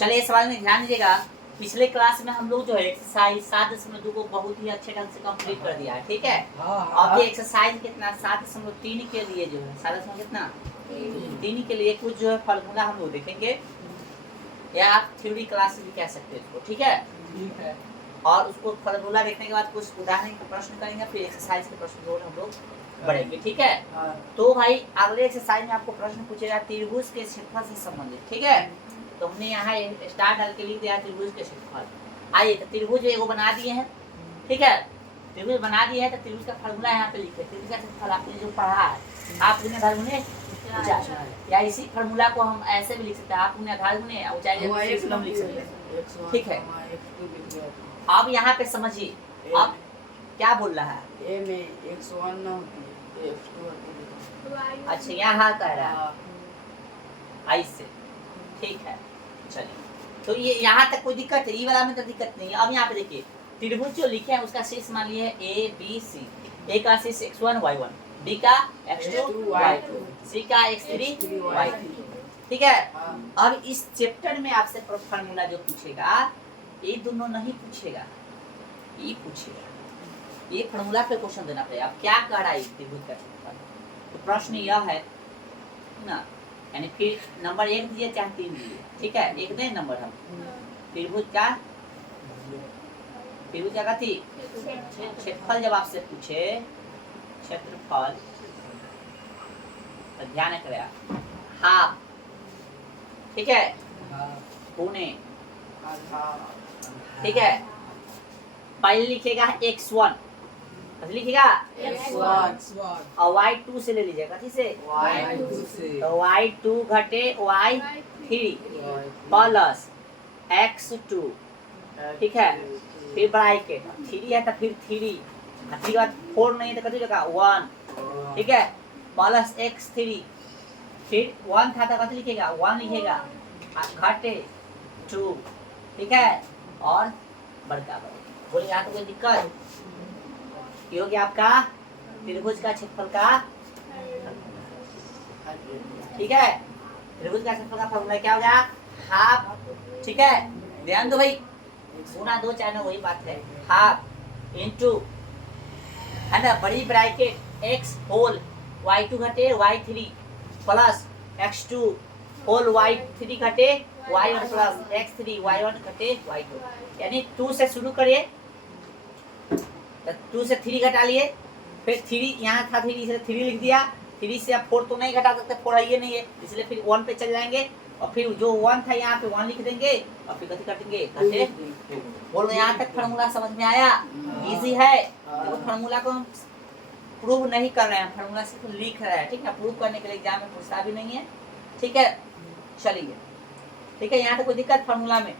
चलिए सवाल में ध्यान दीजिएगा। पिछले क्लास में हम लोग जो है एक्सरसाइज 7.2 को बहुत ही अच्छे ढंग से कंप्लीट कर दिया है, ठीक है। अब ये एक्सरसाइज कितना 7.3 के लिए जो है 7 कितना 3 के लिए कुछ जो है फार्मूला हम लोग देखेंगे, या आप थ्योरी क्लास भी कह सकते हैं इसको, ठीक है। ठीक है। और उसको फार्मूला देखने के बाद कुछ उदाहरण के प्रश्न करेंगे, फिर एक्सरसाइज के प्रश्न जो हम लोग बढ़ेंगे, ठीक है। तो भाई अगले एक्सरसाइज में आपको प्रश्न पूछेगा त्रिभुज के क्षेत्रफल से संबंधित, ठीक है। तो हमने यहाँ स्टार डाल के लिख दिया त्रिभुज के क्षेत्रफल। आइए तो त्रिभुज एगो बना दिए हैं, ठीक है। त्रिभुज बना दिए हैं तो त्रिभुज का फार्मूला यहाँ पे लिखे। त्रिभुज का क्षेत्रफल आपने जो पढ़ा है, आप उन्हें आधार गुणे या इसी फार्मूला को हम ऐसे भी लिख सकते हैं, आप उन्हें आधार गुणे ऊंचाई लिख सकते हैं, ठीक है। अब यहाँ पे समझिए, अब क्या बोल रहा है, ए में x1 ना होती है, x2 अच्छा यहाँ कह रहा है आई से, ठीक है। चलिए तो ये यहाँ तक कोई दिक्कत है, ये वाला में तो दिक्कत नहीं है। अब यहाँ पे देखिए त्रिभुज जो लिखे हैं उसका शीर्ष मान लिए ए बी सी। ए का शीर्ष x1 y1, बी का x2 y2, सी का x3 y3, ठीक है। अब इस चैप्टर में आपसे फार्मूला जो पूछेगा ये दोनों नहीं पूछेगा, ये पूछेगा, ये फार्मूला पे क्वेश्चन देना पड़ेगा। अब क्या कह रहा है त्रिभुज का क्षेत्रफल, तो प्रश्न यह है ना, यानी फिर नंबर 1 दिए चाहे 3 दिए, ठीक है। एक दें नंबर हम त्रिभुज का कथी क्षेत्रफल जब आपसे पूछे क्षेत्रफल तो ध्यान करेगा हाफ, ठीक है, गुणे, ठीक है। पहले लिखेगा x1, लिखेगा x1 और y2 से ले लीजिएगा, ठीक से y2 से तो y2 घटे y3 प्लस x2, ठीक है। फिर ब्रैकेट 3 है तो फिर 3 के बाद 4 नहीं तो कथी लिखा 1, ठीक है, प्लस x3, फिर 1 था तो कथी लिखेगा 1 लिखेगा, घटे 2, ठीक है, और बड़का बोले यहाँ तो कोई दिक्कत, ये हो गया आपका त्रिभुज का क्षेत्रफल का, ठीक है। त्रिभुज का क्षेत्रफल का फार्मूला क्या हो गया हाफ, ठीक है। ध्यान दो भाई, गुना 2 चाहे वही बात है, हाफ इनटू है ना बड़ी ब्रैकेट x होल y2 घटे y3 plus x2 whole y3 घटे y1 प्लस x3 y1 घटे y2, यानी 2 से शुरू करिए तो 2 से 3 घटा लिए, फिर 3 यहाँ था 3 से 3 लिख दिया, 3 से आप 4 तो नहीं घटा सकते, 4 ये नहीं है, इसलिए फिर 1 पे चल जाएंगे और फिर जो 1 था यहाँ पे 1 लिख देंगे और फिर कथी काटेंगे घटे। बोलो यहाँ तक फार्मूला समझ में आया, इजी है। देखो फार्मूला को हम प्रूव नहीं कर रहे हैं, फार्मूला सिर्फ लिख रहे हैं, ठीक है। प्रूव करने के लिए एग्जाम में पूछता भी नहीं है, ठीक है। चलिए ठीक है, यहाँ तक कोई दिक्कत फार्मूला में।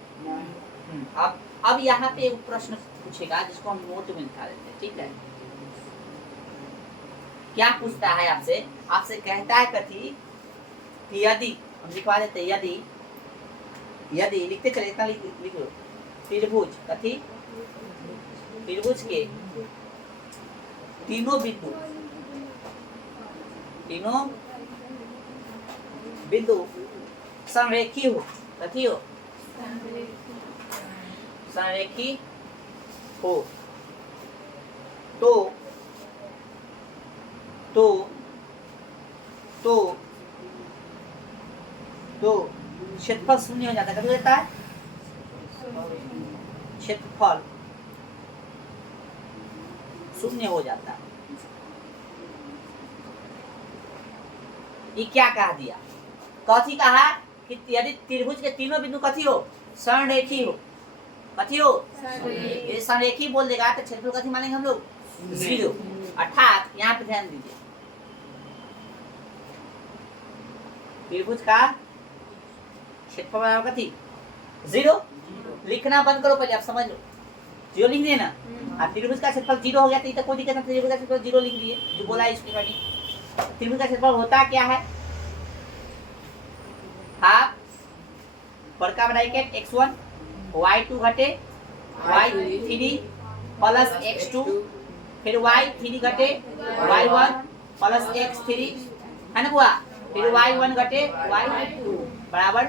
अब यहाँ पे एक प्रश्न पूछेगा जिसको हम नोट में लिखा देते हैं, ठीक है। क्या पूछता है आपसे, आपसे कहता है कथी कि यदि हम लिखवा देते, यदि लिखते चले, इतना लिख लो, त्रिभुज कथी त्रिभुज के तीनों बिंदु संरेखी हो, कथी हो संरेखी हो, तो क्षेत्रफल शून्य हो जाता है। कभी रहता है क्षेत्रफल शून्य हो जाता है। ये क्या कहा दिया, कथी कहा कि यदि त्रिभुज के तीनों बिंदु कथी हो संरेखी हो, कथी हो ये संरेखी बोल देगा तो क्षेत्रफल कथी मानेंगे हम लोग 0, अर्थात यहाँ पे ध्यान दीजिए त्रिभुज का क्षेत्रफल कथी 0, लिखना बंद करो पहले, आप समझ लो 0 लिख दिए ना। अब त्रिभुज का क्षेत्रफल 0 हो गया तो कोई दिक्कत नहीं, त्रिभुज का क्षेत्रफल 0 लिख दिए जो बोला है इसके बारे। त्रिभुज का क्षेत्रफल होता क्या है, हाफ बड़का ब्रैकेट x1 y2 घटे y3 प्लस x2, फिर y3 घटे y1 प्लस x3, है ना बुआ, फिर y1 घटे y2 बराबर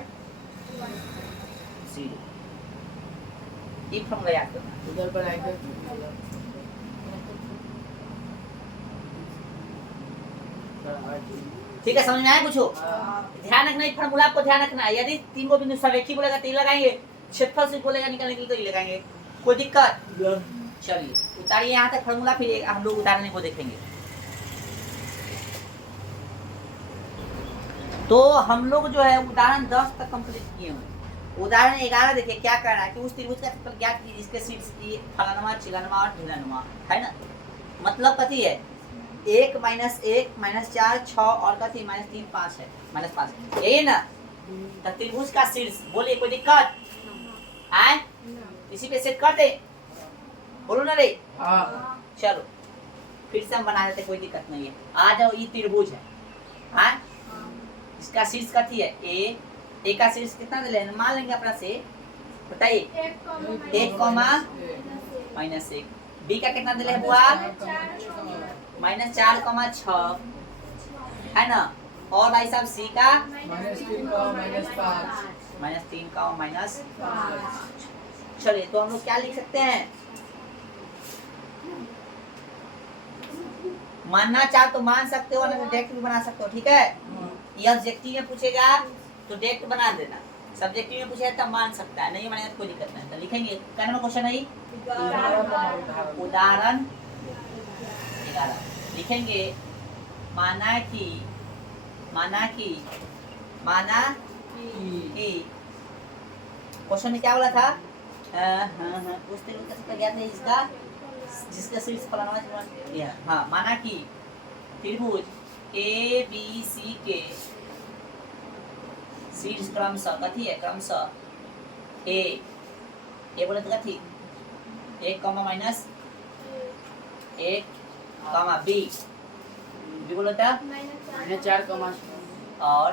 0। ये फॉर्मूला याद करना। उधर पर आएगा ठीक है, समझ में आया? पूछो। ध्यान रखना, एक फॉर्मूला आपको ध्यान रखना है। यदि तीन को बिंदु सरेखी बोलेगा तो ये लगाएंगे, क्षेत्रफल से बोलेगा निकालने के लिए तो ये लगाएंगे। कोई दिक्कत? चलिए उतारिए यहाँ तक फॉर्मूला, फिर हम लोग उतारने को देखेंगे। तो हम लोग जो है उदाहरण 10 तक कंप्लीट किए हुए। उदाहरण 11 देखिए क्या कर रहा है कि उस त्रिभुज का क्षेत्रफल ज्ञात कीजिए जिसके शीर्ष की फलानुमा, चिलानुमा और ढीलानुमा है ना। मतलब कथी है, 1 -1 -4 6 और कथी -3 5 है, -5 यही ना। तो त्रिभुज का शीर्ष बोलिए, कोई दिक्कत है? इसी पे सेट कर दे, बोलो ना रे। चलो फिर से हम बना देते, कोई दिक्कत नहीं है। आ जाओ, ये त्रिभुज है, हाँ इसका शीर्ष कथी है ए का शीर्ष कितना दे लेना, मान लेंगे अपना से, बताइए 1, -1। बी का कितना दे ले बुआ, -4, 6 है ना। और भाई साहब सी का -3 का -5। चलिए तो हम लोग क्या लिख सकते हैं, मानना चाह तो मान सकते हो, ना तो डायरेक्ट भी बना सकते हो। ठीक है, ये ऑब्जेक्टिव में पूछेगा तो डायरेक्ट बना देना, सब्जेक्टिव में पूछेगा तब मान सकता है, नहीं मानेगा तो कोई दिक्कत नहीं। तो लिखेंगे क्या नंबर क्वेश्चन है, उदाहरण 11 लिखेंगे। माना कि क्वेश्चन में क्या बोला था, पूछते लोग ज्ञात नहीं इसका, जिसका शीर्ष फलाना है। हाँ, माना कि त्रिभुज ABC के शीर्ष क्रमशः कथी है, क्रमशः ए बोले तो कथी 1, -1, बी बोलो तो -4, और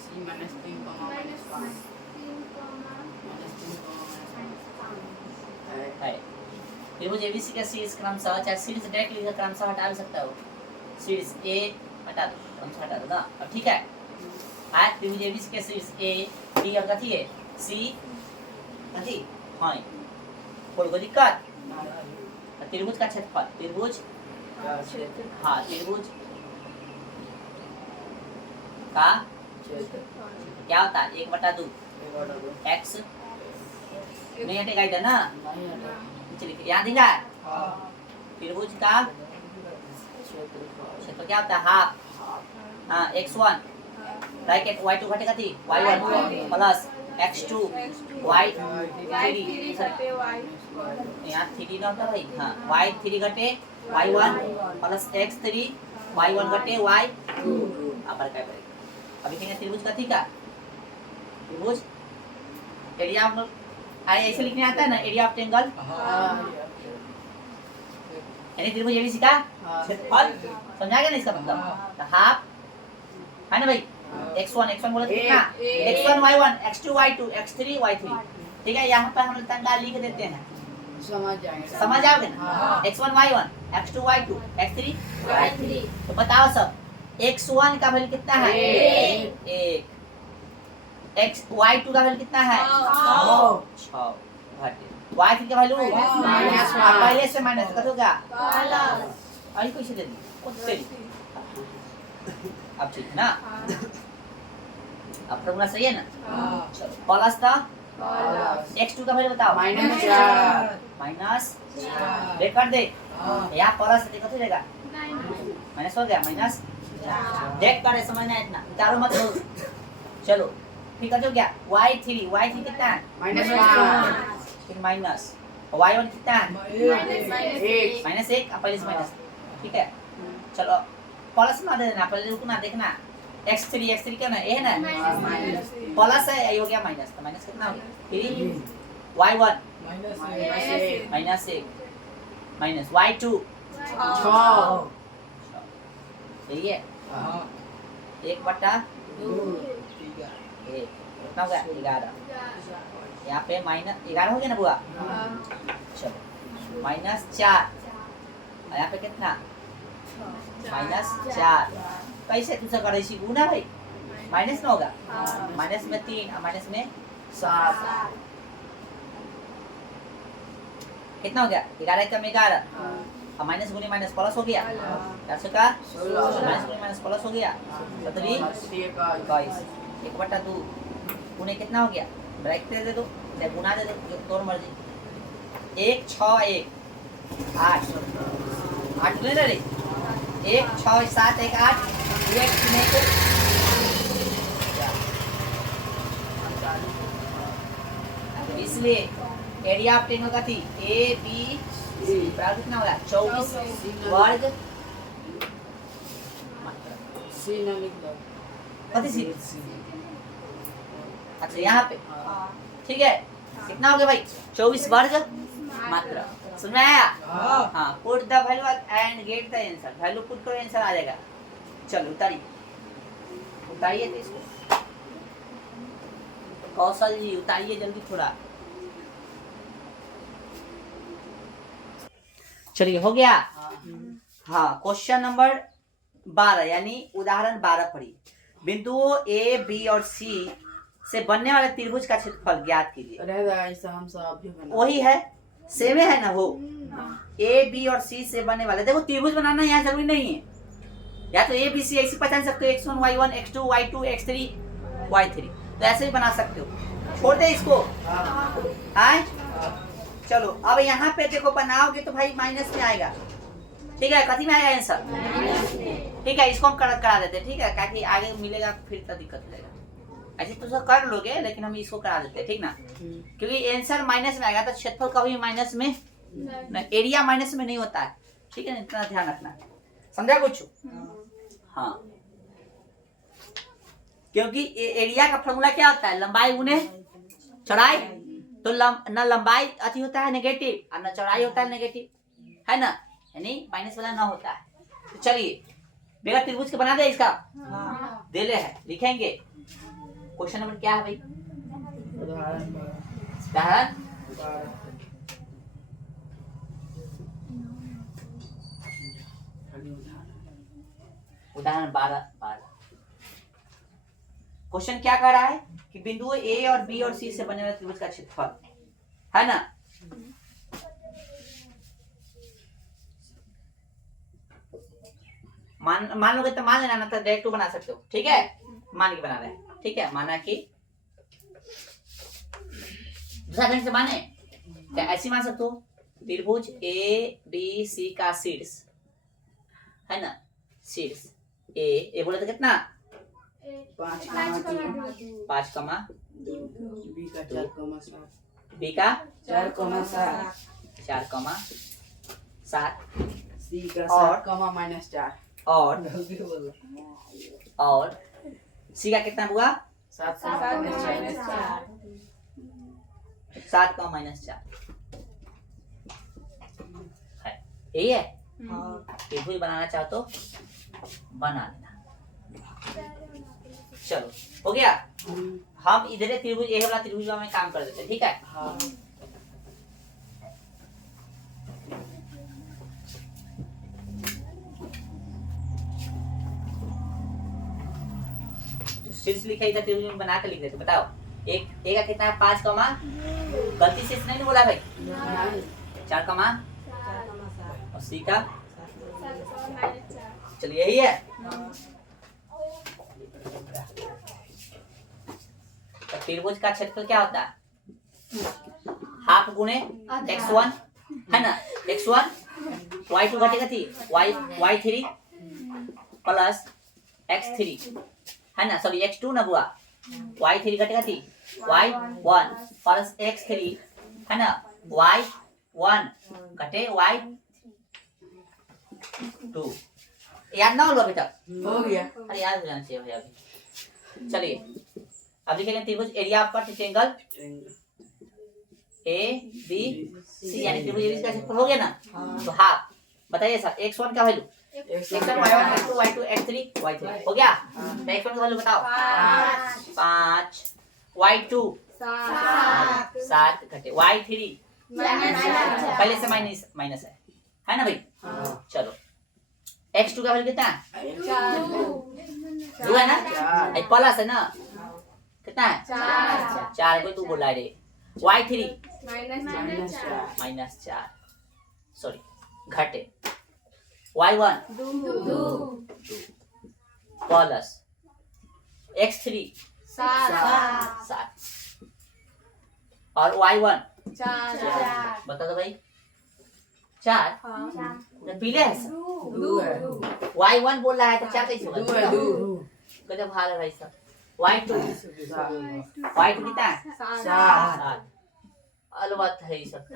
C -3, है। त्रिभुज ABC का शीर्ष क्रमशः, चाहे शीर्ष डायरेक्ट लिखकर क्रमशः हटा भी सकता हो, शीर्ष ए हटा दो, क्रमशः हटा दो ना। अब ठीक है, आज त्रिभुज ABC के शीर्ष ए, बी और कथी है सी, कथी हाँ कोई दिक्कत। त्रिभुज का क्षेत्रफल, त्रिभुज हाँ त्रिभुज का क्या होता है 1/2 x नहीं हटेगा इधर ना, चलिए याद दिखा। त्रिभुज का क्षेत्र क्या होता है हाफ, हाँ x1 ब्रैकेट y2 घटेगा थी y1 प्लस x2 y3 यहाँ 3 ना होता भाई, हाँ y3 घटे y1 प्लस x3 y1 घटे y2 अपर क्या करेगा। अभी कहेंगे त्रिभुज का थी का त्रिभुज एरिया हम लोग ऐसे लिखने आता है ना, एरिया ऑफ ट्रायंगल, यानी त्रिभुज एबीसी का क्षेत्रफल, समझा गया ना इसका मतलब। तो हाफ है ना भाई, x1 बोले कितना x1 y1 x2 y2 x3 y3। ठीक है, यहाँ पर हम लोग तंगा लिख देते हैं, समझ आओगे ना। x1 y1 x2 y2 x3 y3। तो बताओ सब, x1 का वैल्यू कितना है 1, y2 का वैल्यू कितना है 6 घटे, y3 का वैल्यू पहले से माइनस कर दोगा अरे कैसे दे दी अब ठीक ना। अब फॉर्मूला सही है ना, चलो प्लस था x2 का वैल्यू बताओ माइनस देख कर दे, यहाँ प्लस देखो तो देगा माइनस हो गया, माइनस देख कर समझना इतना, चारों मत लो। चलो फिर कर दो क्या y3 कितना है फिर माइनस y1 कितना है -1 पहले से माइनस। ठीक है, चलो प्लस ना दे देना, पहले रुकना देखना x3 क्या ना ये है ना प्लस है, ये हो गया माइनस, तो माइनस कितना हो गया फिर y1 -1 माइनस y2 सही है 1/2 कितना हो गया 11, यहाँ पे -11 हो गया ना बुआ। चलो -4 और यहाँ पे कितना -4, कैसे तुझसे कर रही गुना भाई, माइनस में होगा, माइनस में 3 और माइनस में 7 कितना हो गया 11 का 11 हाँ अब माइनस गुने माइनस प्लस हो गया 400 का 16 माइनस गुने माइनस प्लस हो गया 17 21 1/2 गुने कितना हो गया ब्रैकेट दे दो या गुना दे दो जो तोर मर्जी 1 6 1 8 8 ले रे 1 6 7 1 8 1 3 को तो इसलिए एरिया ऑफ ट्रायंगल का थी ए बी सी बराबर कितना होगा 24 वर्ग सी ना निकला कथी सी अच्छा यहाँ पे ठीक है कितना हो गया भाई 24 वर्ग मात्रा समझ में आया हाँ put the value and get the answer value put करो आंसर आ जाएगा चलो उतारिए तो इसको कौशल जी उतारिए जल्दी थोड़ा चलिए हो गया हाँ क्वेश्चन नंबर 12 यानी उदाहरण 12 पढ़िए बिंदुओं ए बी और सी से बनने वाले त्रिभुज का क्षेत्रफल ज्ञात कीजिए रहेगा ऐसा हम सब भी बना वही है सेम है ना वो ए बी और सी से बनने वाले देखो त्रिभुज बनाना यहाँ जरूरी नहीं है या तो ए बी सी ऐसे पहचान सकते हो x1 y1 x2 y2 x3 y3 तो ऐसे भी बना सकते हो छोड़ दे इसको आए चलो अब यहाँ पे देखो बनाओगे तो भाई माइनस में आएगा ठीक है कथी में आएगा आंसर ठीक है इसको हम करा देते हैं ठीक है ताकि आगे मिलेगा फिर तो दिक्कत हो जाएगा ऐसे तो सब कर लोगे लेकिन हम इसको करा देते हैं ठीक ना क्योंकि आंसर माइनस में आएगा तो क्षेत्रफल कभी माइनस में एरिया माइनस में नहीं होता है ठीक है इतना ध्यान रखना समझा कुछ हाँ क्योंकि एरिया का फॉर्मूला क्या होता है लंबाई गुने चौड़ाई तो न लंबाई अति होता है नेगेटिव और न चौड़ाई होता है नेगेटिव है ना यानी माइनस वाला ना होता है तो चलिए बेगा त्रिभुज के बना दे इसका देले है लिखेंगे क्वेश्चन नंबर क्या है भाई उदाहरण उदाहरण 12 उदाहरण 12 क्वेश्चन क्या कह रहा है कि बिंदुओं ए और बी और सी से बने वाले त्रिभुज का क्षेत्रफल है ना मान लोगे तो मान लेना ना तो डायरेक्ट बना सकते हो ठीक है मान के बना रहे हैं ठीक है माना कि दूसरा ढंग से माने तो ऐसे मान सकते हो त्रिभुज ए बी सी का शीर्ष है ना शीर्ष ए बोले तो कितना 5 कमा बी का 4,7 बी का 4,7 4,7 सी का और 7,-4 और सी का कितना हुआ 7,-4 7 का -4 है यही है त्रिभुज बनाना चाहो तो बना लेना चलो हो गया हम इधर त्रिभुज ये वाला त्रिभुज में काम कर देते ठीक है हाँ शीर्ष लिखा इधर त्रिभुज में बना के लिख देते बताओ एक का कितना है 5 कमा गलती से नहीं बोला भाई 4 कमा और सी का चलिए यही है तो त्रिभुज का क्षेत्रफल क्या होता है हाफ गुणे x1 है ना x1 y2 घटेगा थी y3 प्लस x3 है ना सॉरी x2 ना हुआ y3 घटेगा थी y1 प्लस x3 है ना y1 घटे y2 याद ना हो अभी तक हो गया अरे याद हो जाना चाहिए भैया अभी चलिए अब लिखेंगे त्रिभुज area of triangle A B C यानी त्रिभुज एरिया का क्षेत्रफल हो गया ना तो हाफ बताइए सर x1 का value x1 y1 x2 y2 x3 y3 हो गया तो x1 का वैल्यू बताओ 5 y2 7 घटे y3 पहले से माइनस है ना भाई चलो x2 का वैल्यू कितना है 2 है ना प्लस है ना कितना है 4 को तू बोला रे y3 -4 सॉरी घटे y1 दो प्लस x3 सात 7 और y1 चार बता दो भाई 4 पीले है सर दो है y1 बोल रहा है तो 4 कैसे दो है होगा दो गजब हाल है भाई साहब y2 y2 कितना है चार 7 अलवत है ये सब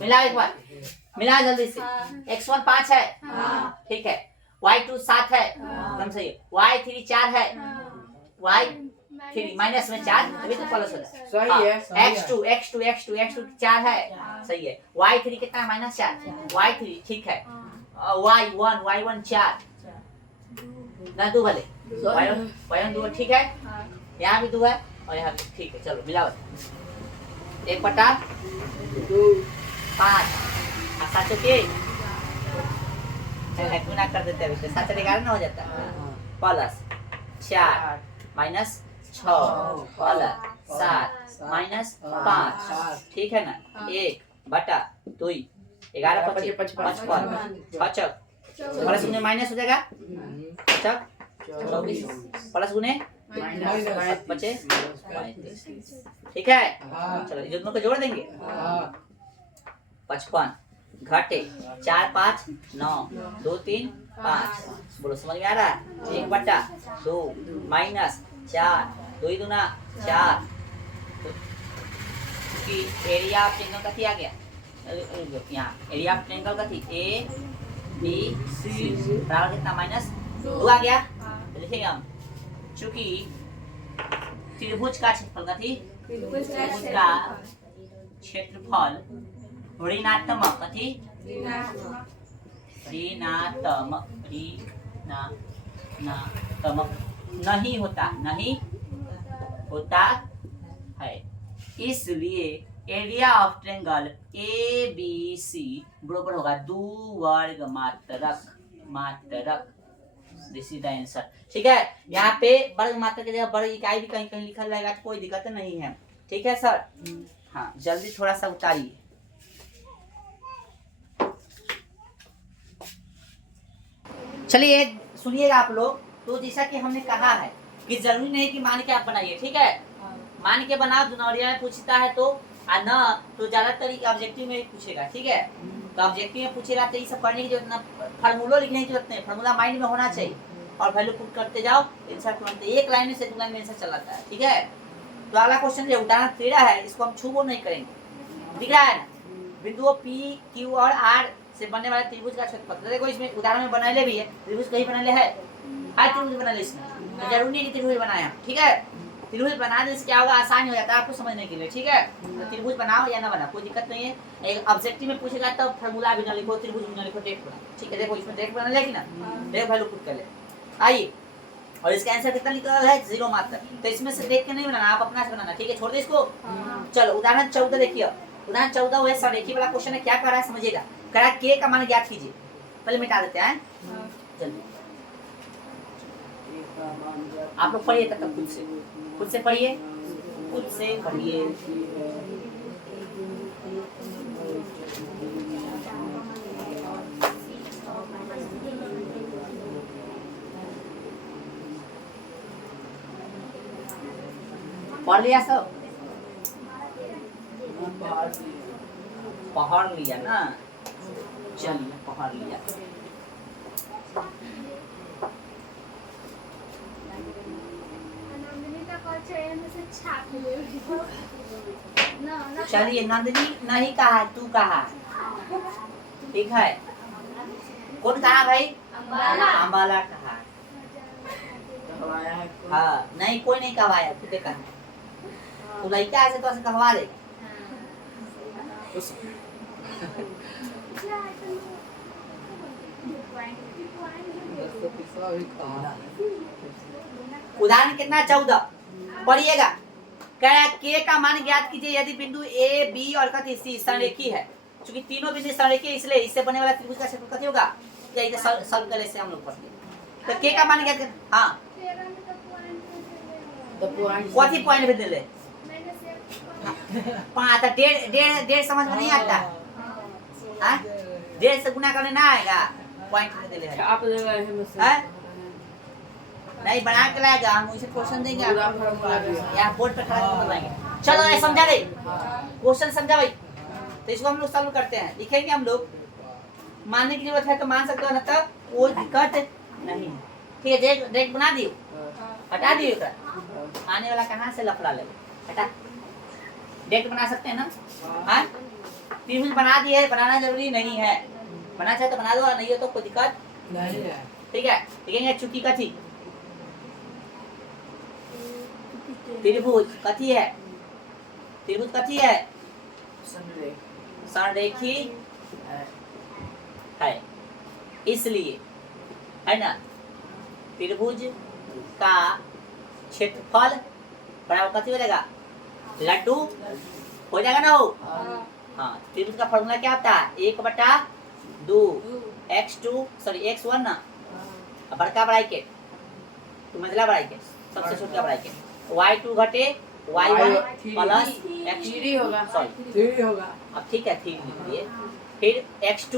मिला एक बार मिला जल्दी से x1 5 है ठीक है y2 7 है एकदम सही है y3 4 है y3 माइनस में 4 तभी तो प्लस होता है सही है x2 4 है सही है y3 कितना है माइनस 4 y3 ठीक है y1 4 ना दो भले y1 2 ठीक है यहाँ भी 2 है और यहाँ भी ठीक है चलो मिलाओ 1/5 दो 7 के गुना कर देते हैं 7 11 ना हो जाता है प्लस 4 माइनस 6 प्लस 7 माइनस 5 ठीक है ना 1/2 11 25 55 6 चौक प्लस गुने माइनस हो जाएगा चौक 24 प्लस गुने बचे 35 ठीक है चलो ये दोनों को जोड़ देंगे 55 घटे 4 5 9 2 3 5 बोलो समझ में आ रहा है 1/2 माइनस 4 2 दूना 4 कि एरिया ऑफ ट्रायंगल का आ गया यहाँ एरिया ऑफ ट्रायंगल का थी ए बी सी बराबर कितना माइनस 2 आ गया तो लिखेंगे हम चूंकि त्रिभुज का क्षेत्रफल का थी त्रिभुज का क्षेत्रफल ऋणात्मक कथी ऋणात्मक नहीं होता है इसलिए area of triangle A B C बराबर होगा 2 वर्ग मात्रक दिस इज द आंसर ठीक है यहाँ पे वर्ग मात्रक की जगह वर्ग इकाई भी कहीं कहीं लिखा रहेगा तो कोई दिक्कत नहीं है ठीक है सर हाँ जल्दी थोड़ा सा उतारिए चलिए सुनिएगा आप लोग तो जैसा कि हमने कहा है कि जरूरी नहीं कि मान के आप बनाइए ठीक है मान के बनाओ दुनौरिया में पूछता है तो न तो ज्यादातर ऑब्जेक्टिव में पूछेगा ठीक है तो ऑब्जेक्टिव में पूछेगा तो ये सब करने की जरूरत ना फार्मूला लिखने की जरूरत नहीं फार्मूला माइंड में होना चाहिए और वैल्यू पुट करते जाओ आंसर तुरंत एक लाइन में से 2 लाइन में आंसर चल आता है ठीक है तो अगला क्वेश्चन जो उदाहरण 13 है इसको हम छू नहीं करेंगे दिख रहा है ना बिंदुओं P Q और R से बनने वाले त्रिभुज का क्षेत्रफल देखो इसमें उदाहरण में बनाले भी है त्रिभुज कहीं बनाले है हर त्रिभुज बनाले इसमें तो जरूरी नहीं कि त्रिभुज बनाया ठीक है त्रिभुज बनाने से क्या होगा आसान हो जाता है आपको समझने के लिए ठीक है तो त्रिभुज बनाओ या ना बनाओ कोई दिक्कत नहीं है एक ऑब्जेक्टिव में पूछेगा तो फार्मूला भी ना लिखो त्रिभुज भी ना लिखो डायरेक्ट बनाओ ठीक है देखो इसमें डायरेक्ट बना लेगी ना डायरेक्ट वैल्यू पुट कर ले आइए और इसका आंसर कितना निकल रहा है 0 मात्र तो इसमें से देख के नहीं बनाना आप अपना से बनाना ठीक है छोड़ दे इसको चलो उदाहरण 14 देखिए उदाहरण 14 है सरेखी वाला क्वेश्चन है क्या कर रहा है समझिएगा कह रहा है k का मान ज्ञात कीजिए पहले मिटा देते हैं जल्दी आप लोग पढ़िए तब खुद से पढ़िए पढ़ लिया सब पढ़ लिया ना चलिए पढ़ लिया चलिए नंदिनी नहीं कहा है तू कहा है ठीक है कौन कहा भाई अम्बाला कहा हाँ नहीं कोई नहीं कहवाया तू कहा तू लड़का ऐसे तो ऐसे कहवा दे उदाहरण कितना 14 पढ़िएगा कह रहा है के का मान ज्ञात कीजिए यदि बिंदु ए बी और कथी सी संरेखी है क्योंकि तीनों बिंदु संरेखी है इसलिए इससे बनने वाला त्रिभुज का क्षेत्रफल कथी होगा या इसे सॉल्व करने से हम लोग पढ़ते तो के का मान ज्ञात हां कथी पॉइंट भी दे ले पांच डेढ़ समझ में नहीं आता हां 1.5 से गुना करने ना आएगा, पॉइंट नहीं दे रहे आप जगह है बस हैं? नहीं बना के लाएगा, हम उसे क्वेश्चन देंगे पूरा आपको। फॉर्मूला दिया। यहाँ बोर्ड पे खड़ा करके बताएंगे। चलो ये समझा रही, क्वेश्चन समझा भाई, तो इसको हम लोग सॉल्व करते हैं, लिखेंगे हम लोग, मानने की जरूरत है तो मान सकते हो, ना तब कोई दिक्कत नहीं है। ठीक है, डायरेक्ट बना दियो, हटा दियो एकरा। आने वाला कहाँ से लफड़ा ले, हटा, डायरेक्ट बना सकते हैं ना? हाँ, त्रिभुज बना दिए, बनाना जरूरी नहीं है, बना चाहे तो बना दो, और नहीं हो तो कोई दिक्कत नहीं है। ठीक है। लिखेंगे चुकी कथी, त्रिभुज कथी है, त्रिभुज कथी है, संरेखी है, इसलिए है ना त्रिभुज का क्षेत्रफल बराबर कथी हो जाएगा, लड्डू हो जाएगा ना हो। हाँ, त्रिभुज का फॉर्मूला क्या होता है, 1/2 x1 ना, बड़का ब्रैकेट तो मंझला ब्रैकेट, सबसे छोटा ब्रैकेट, y2 घटे y1 प्लस x थ्री होगा, सॉरी थ्री होगा। अब ठीक है, 3 लिखिए, फिर x2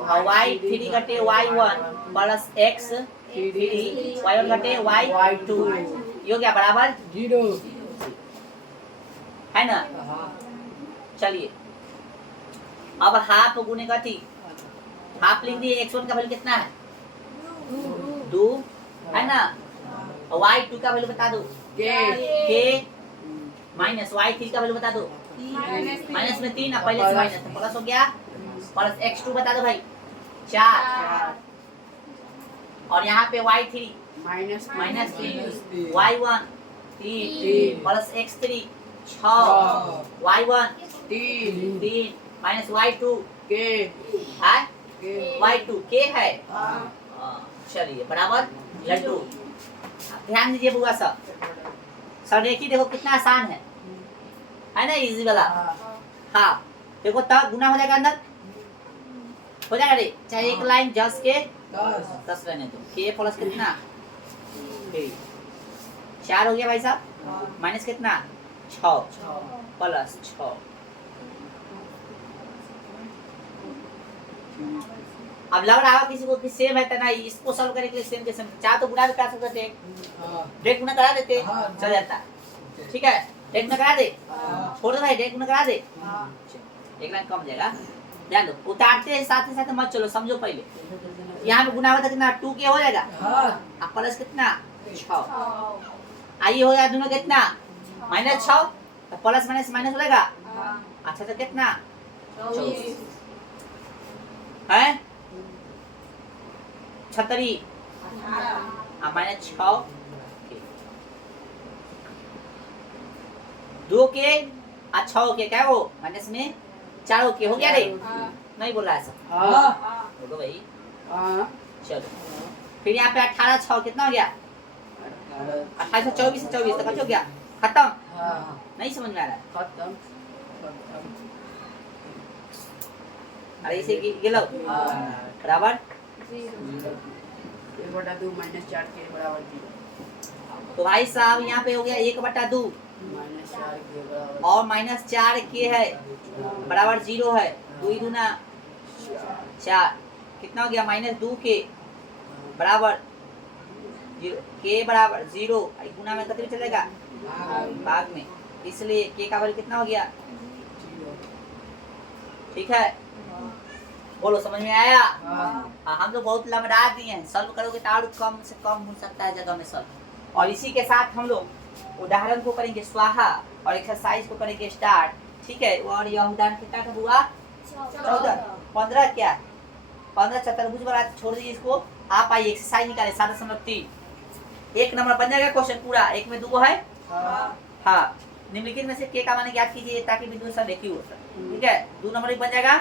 और y3 घटे y1 प्लस x3 y1 घटे y2, ये हो गया बराबर 0 है ना। चलिए अब हाफ गुने कथी, हाफ लिख दिए, x1 का वैल्यू कितना है 2 है ना, और y2 का वैल्यू बता दो के k माइनस y3 का वैल्यू बता दो, माइनस में 3 पहले से माइनस तो प्लस हो गया, प्लस x2 बता दो भाई 4, और यहाँ पे y3 minus -3 y1 3 plus x3 6 y1 3 minus y2 के है के y2 k है। चलिए बराबर लड्डू। ध्यान दीजिए बुआ सब, संरेखी देखो कितना आसान है ना, इजी वाला। हाँ देखो तब गुना हो जाएगा, अंदर हो जाएगा रे, चाहे एक लाइन 10 के 10 रहने दो, के प्लस कितना 4 हो गया भाई साहब, माइनस कितना 6 प्लस 6, अब लग रहा है किसी को कि सेम है तो नहीं, इसको सॉल्व करने के लिए सेम के सेम, चाहे तो गुना भी कर सकते थे, डायरेक्ट गुना करा देते चल जाता, ठीक है, डायरेक्ट गुना करा दे, छोड़ दो भाई, डायरेक्ट गुना करा दे, एक लाइन कम हो जाएगा। ध्यान दो, उतारते साथ ही साथ मत चलो, समझो पहले, यहाँ पे गुना होता कितना 2k हो जाएगा, अब प्लस कितना 6, आइए हो जाएगा दोनों कितना -6, तो प्लस माइनस माइनस हो जाएगा, अच्छा तो कितना 24 है, 36 -6 2 के 6 के क्या हो माइनस में 4 के हो गया रे, नहीं बोल रहा है सब, बोलो भाई। चलो फिर यहाँ पे 18 6 कितना हो गया 28 24 से 24 तक हो गया, खत्म, नहीं समझ में आ रहा है, खत्म। अरे इसे गिलो बराबर 1/2 माइनस 4 के बराबर 0, तो भाई साहब यहाँ पे हो गया 1/2 माइनस 4 के बराबर और -4 के है बराबर 0 है, 2 दूना 4 कितना हो गया -2 के बराबर 0, के बराबर 0 गुना में कितने चलेगा भाग में, इसलिए के का वैल्यू कितना हो गया, ठीक है, बोलो समझ में आया। हाँ हम लोग बहुत लमड़ा दिए हैं, सॉल्व करोगे तो और कम से कम हो सकता है जगह में सॉल्व। और इसी के साथ हम लोग उदाहरण को करेंगे स्वाहा और एक्सरसाइज को करेंगे स्टार्ट, ठीक है। और यह उदाहरण कितना का हुआ 14 15 क्या 15 चतुर्भुज वाला छोड़ दीजिए इसको, आप आइए एक्सरसाइज निकाले 7.3, 1 नंबर बन जाएगा क्वेश्चन पूरा, 1 में 2 है। हाँ निम्नलिखित में से के का मान ज्ञात कीजिए ताकि बिंदु संरेखी हो, ठीक है, 2 नंबर भी बन जाएगा,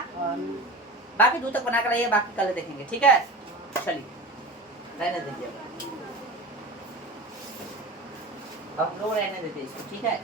बाकी 2 तक बना कर आइए, बाकी कल देखेंगे, ठीक है। चलिए रहने दीजिए, हम लोग रहने देते इसको, ठीक है।